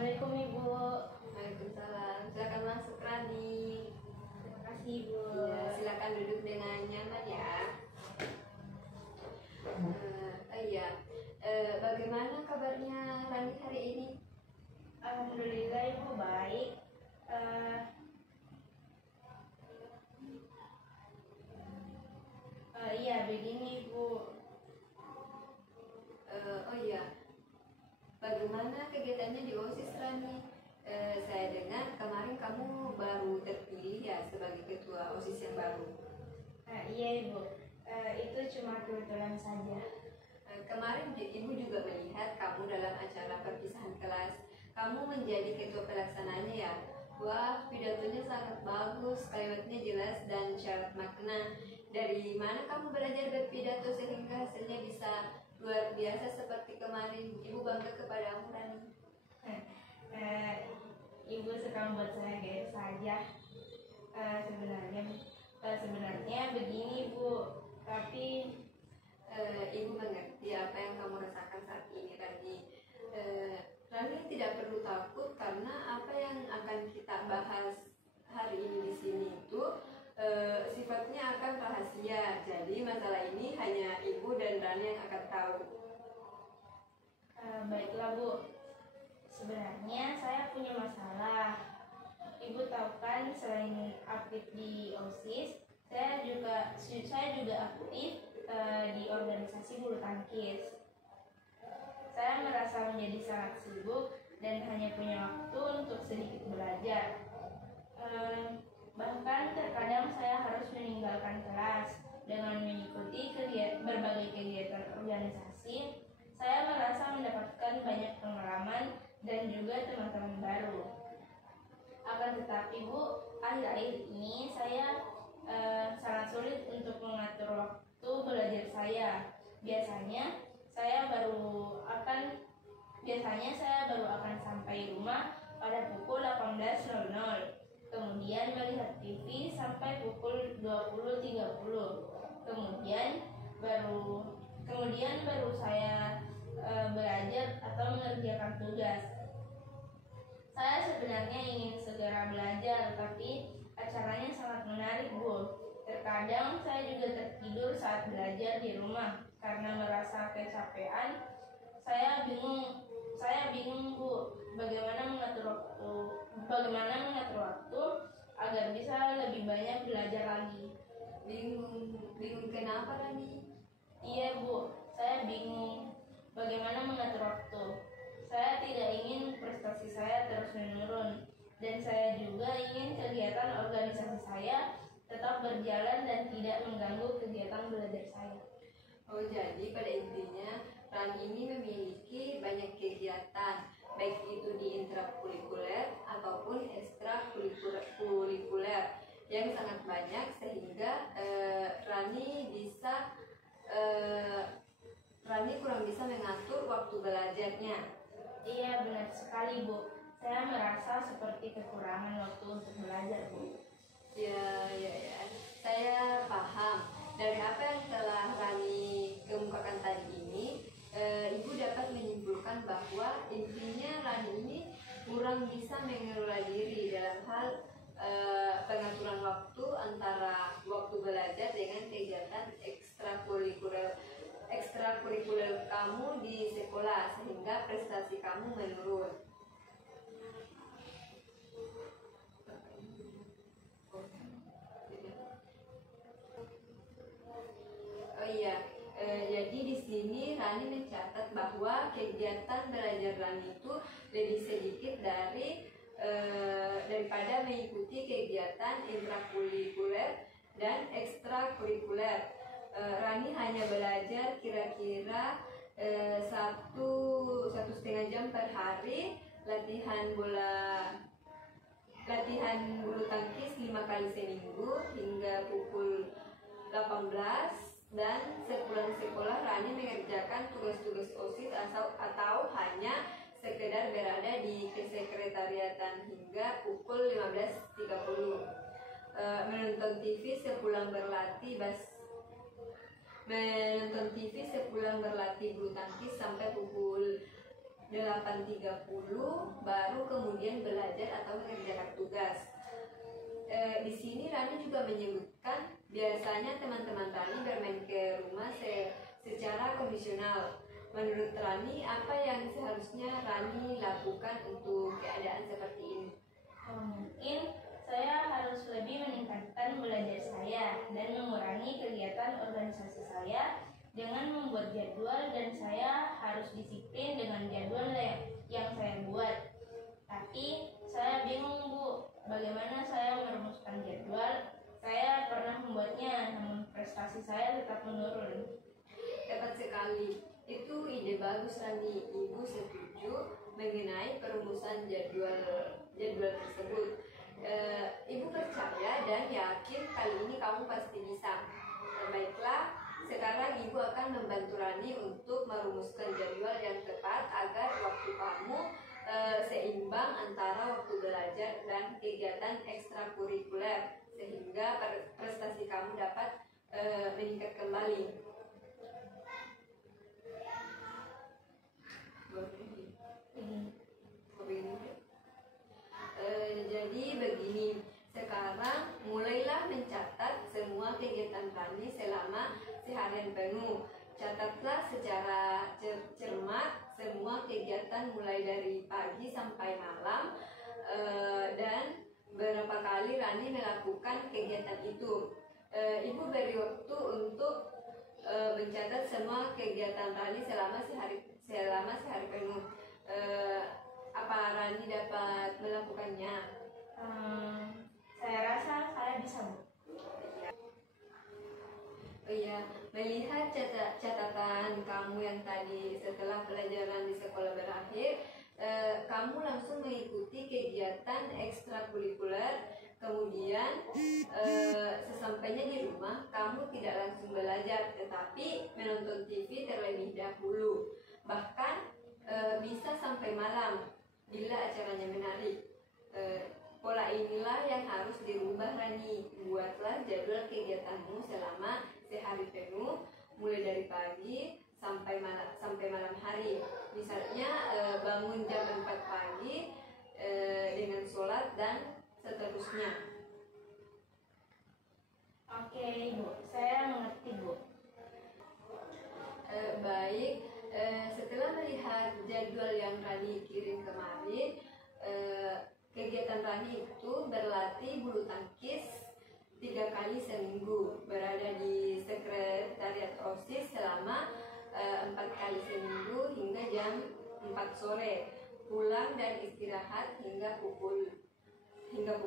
Assalamualaikum Ibu. Waalaikumsalam. Silakan masuk Rani. Terima kasih Ibu. Ya, silakan duduk dengan nyaman ya. Iya. Bagaimana kabarnya Rani hari ini? Alhamdulillah Ibu baik. Iya begini Ibu. Oh iya. Bagaimana kegiatannya di OSIS Rani? Saya dengar kemarin kamu baru terpilih ya sebagai ketua OSIS yang baru. Iya Ibu. Itu cuma kebetulan saja. Kemarin Ibu juga melihat kamu dalam acara perpisahan kelas. Kamu menjadi ketua pelaksananya ya. Wah, pidatonya sangat bagus, kalimatnya jelas dan syarat makna. Dari mana kamu belajar berpidato sehingga hasilnya bisa luar biasa seperti kemarin? Ibu bangga kepadamu, Rani. Ibu suka membuat saya gaya saja. Sebenarnya begini Bu. Tapi Ibu mengerti apa yang kamu rasakan saat ini, Rani. Rani tidak perlu takut karena apa yang akan kita bahas hari ini di sini itu sifatnya akan rahasia. Jadi masalah ini hanya Ibu dan Rani yang akan tahu. Baiklah Bu. Sebenarnya saya punya masalah. Ibu tahu kan selain aktif di OSIS, saya juga aktif di organisasi bulu tangkis. Saya merasa menjadi sangat sibuk dan hanya punya waktu untuk sedikit belajar. Bahkan terkadang saya harus meninggalkan kelas dengan mengikuti berbagai kegiatan organisasi. Saya merasa mendapatkan banyak pengalaman dan juga teman-teman baru. Akan tetapi Bu, akhir-akhir ini saya sangat sulit untuk mengatur waktu belajar saya. Biasanya saya baru akan sampai rumah pada pukul 18.00. Kemudian melihat TV sampai pukul 20.30. Kemudian baru saya belajar atau mengerjakan tugas. Saya sebenarnya ingin segera belajar, tapi acaranya sangat menarik Bu. Terkadang saya juga tertidur saat belajar di rumah karena merasa kecapean. Saya bingung Bu, bagaimana mengatur waktu agar bisa lebih banyak belajar lagi. Bingung kenapa, Rani? Iya Bu, saya bingung bagaimana mengatur waktu. Saya tidak ingin prestasi saya terus menurun, dan saya juga ingin kegiatan organisasi saya tetap berjalan dan tidak mengganggu kegiatan belajar saya. Oh, jadi pada intinya Rani ini memiliki banyak kegiatan, baik itu di intrakurikuler ataupun ekstrakurikuler yang sangat banyak sehingga Rani kurang bisa mengatur waktu belajarnya. Iya benar sekali Bu. Saya merasa seperti kekurangan waktu untuk belajar Bu. Ya. Saya paham. Dari apa yang telah Rani kemukakan tadi ini, Ibu dapat menyimpulkan bahwa intinya Rani ini kurang bisa mengelola diri dalam hal pengaturan waktu antara waktu belajar dengan kegiatan ekstrakurikuler kamu di sekolah sehingga prestasi kamu menurun. Oh iya, jadi di sini Rani mencatat bahwa kegiatan belajar Rani itu lebih sedikit daripada mengikuti kegiatan intrakurikuler dan ekstrakurikuler. Rani hanya belajar kira-kira 1,5 jam per hari, latihan bulu tangkis 5 kali seminggu hingga pukul 18. Dan sepulang sekolah Rani mengerjakan tugas-tugas OSIS atau hanya sekedar berada di kesekretariatan hingga pukul 15.30. Menonton TV sepulang berlatih bulu tangkis sampai pukul 8.30 baru kemudian belajar atau mengerjakan tugas. Di sini Rani juga menyebutkan biasanya teman-teman Rani bermain ke rumah secara kondisional. Menurut Rani, apa yang seharusnya Rani lakukan untuk keadaan seperti ini? Mungkin saya harus lebih meningkatkan belajar saya dan mengurangi kegiatan organisasi saya dengan membuat jadwal, dan saya harus disiplin dengan jadwal yang saya buat. Tapi saya bingung, Bu, bagaimana saya merumuskan jadwal. Saya pernah membuatnya, namun prestasi saya tetap menurun. Tepat sekali, itu ide bagus Rani. Ibu setuju mengenai perumusan jadwal tersebut. Ibu percaya dan yakin kali ini kamu pasti bisa. Baiklah, sekarang Ibu akan membantu Rani untuk merumuskan jadwal yang tepat agar waktu kamu seimbang antara waktu belajar dan kegiatan ekstrakurikuler, sehingga prestasi kamu dapat meningkat kembali. Jadi begini, sekarang mulailah mencatat semua kegiatan Rani selama seharian penuh. Catatlah secara cermat semua kegiatan mulai dari pagi sampai malam, dan berapa kali Rani melakukan kegiatan itu. Ibu beri waktu untuk mencatat semua kegiatan Rani selama sehari penuh. Apa Rani dapat melakukannya? Saya rasa saya bisa, Bu. Oh iya, melihat catatan kamu yang tadi setelah pelajaran di sekolah berakhir, kamu langsung mengikuti kegiatan ekstrakurikuler. Kemudian sesampainya di rumah, kamu tidak langsung belajar, tetapi menonton TV terlebih dahulu. Bahkan bisa sampai malam bila acaranya menarik. Pola inilah yang harus dirubah Rani. Buatlah jadwal kegiatanmu selama sehari penuh, mulai dari pagi sampai malam hari. Misalnya bangun jam 4 pagi dengan sholat dan seterusnya. Oke, Bu. Saya mengerti, Bu. Baik, setelah melihat jadwal yang Rani kirim kemarin, kegiatan Rani itu berlatih bulu tangkis 3 kali seminggu, berada di sekretariat OSIS selama 4 kali seminggu hingga jam 4 sore, pulang dan istirahat hingga pukul 5,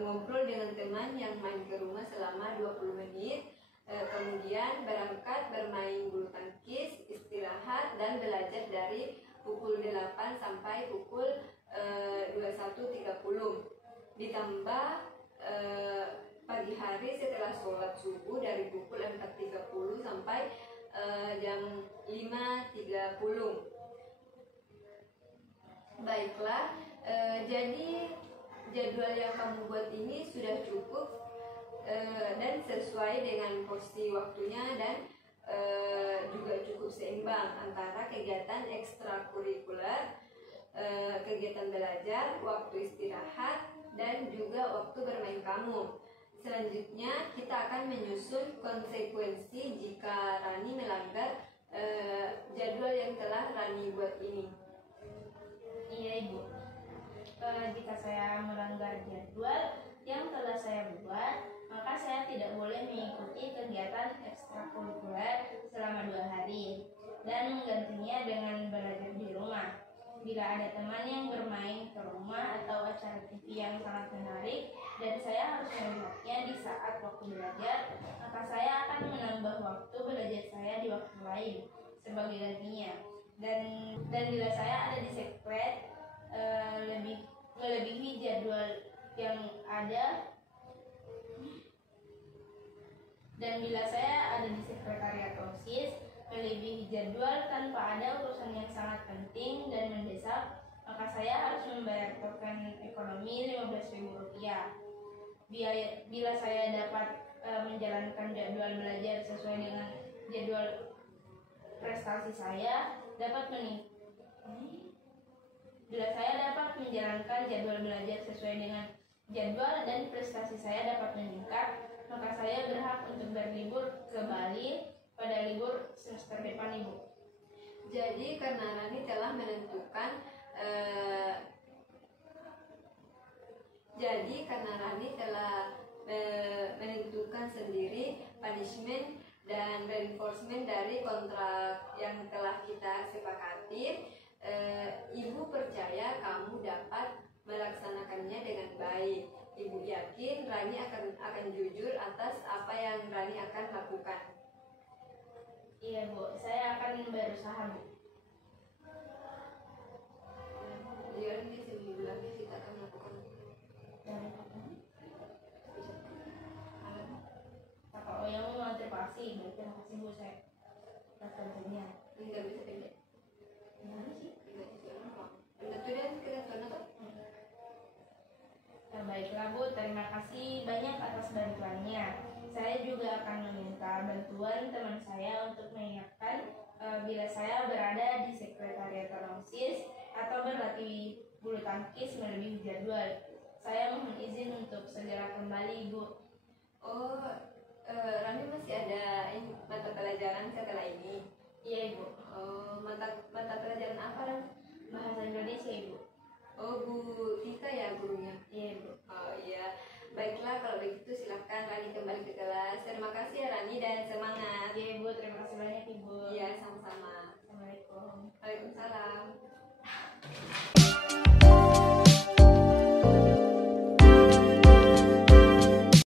ngobrol dengan teman yang main ke rumah selama 20 menit, kemudian berangkat bermain bulu tangkis, istirahat dan belajar dari pukul 8 sampai pukul 21.30. Ditambah pagi hari setelah sholat subuh dari pukul 4.30 sampai jam 5.30. Baiklah, jadi jadwal yang kamu buat ini sudah cukup dan sesuai dengan porsi waktunya, dan juga cukup seimbang antara kegiatan ekstrakurikuler, kegiatan belajar, waktu istirahat, dan juga waktu bermain kamu. Selanjutnya kita akan menyusun konsekuensi jika Rani melanggar jadwal yang telah Rani buat ini. Iya, Ibu. Jika saya melanggar jadwal yang telah saya buat, maka saya tidak boleh mengikuti kegiatan ekstrakurikuler selama 2 hari dan menggantinya dengan belajar di rumah. Bila ada teman yang bermain ke rumah atau acara TV yang sangat menarik dan saya harus melihatnya di saat waktu belajar, maka saya akan menambah waktu belajar saya di waktu lain sebagai gantinya. Dan bila saya ada di sekret melebihi jadwal yang ada, dan bila saya ada di sekretariat OSIS melebihi jadwal tanpa ada urusan yang sangat penting dan mendesak, maka saya harus membayar token ekonomi Rp15.000. Bila saya dapat menjalankan jadwal belajar sesuai dengan jadwal prestasi saya dapat menjalankan jadwal belajar sesuai dengan jadwal dan prestasi saya dapat meningkat, maka saya berhak untuk berlibur ke Bali pada libur semester depan, Ibu. Jadi karena Rani telah menentukan menentukan sendiri punishment dan reinforcement dari kontrak yang telah kita sepakati, Ibu percaya kamu dapat melaksanakannya dengan baik. Ibu yakin Rani akan jujur atas apa yang Rani akan lakukan. Iya, Bu, saya akan berusaha, Bu. Iya, ini seminggu lagi kita akan melakukan. Kakak Oyang mau terima kasih, Bu. Terima kasih, Bu, saya atas kerjanya. Enggak bisa pendek. Gimana sih? Tentu dan kita tuh. Ya, baiklah, Bu, terima kasih banyak atas bantuannya. Saya juga akan meminta bantuan teman saya untuk mengingatkan bila saya berada di sekretariat OSIS atau berlatih bulu tangkis melebihi jadwal. Saya mohon izin untuk segera kembali, Bu. Oh, Rani masih ada mata pelajaran setelah ini. Iya, Ibu. Oh, mata pelajaran apa, Ran? Bahasa Indonesia, Ibu. Oh, Bu Tita ya gurunya. Iya, Ibu. Oh iya, baiklah kalau begitu silakan Rani kembali ke kelas.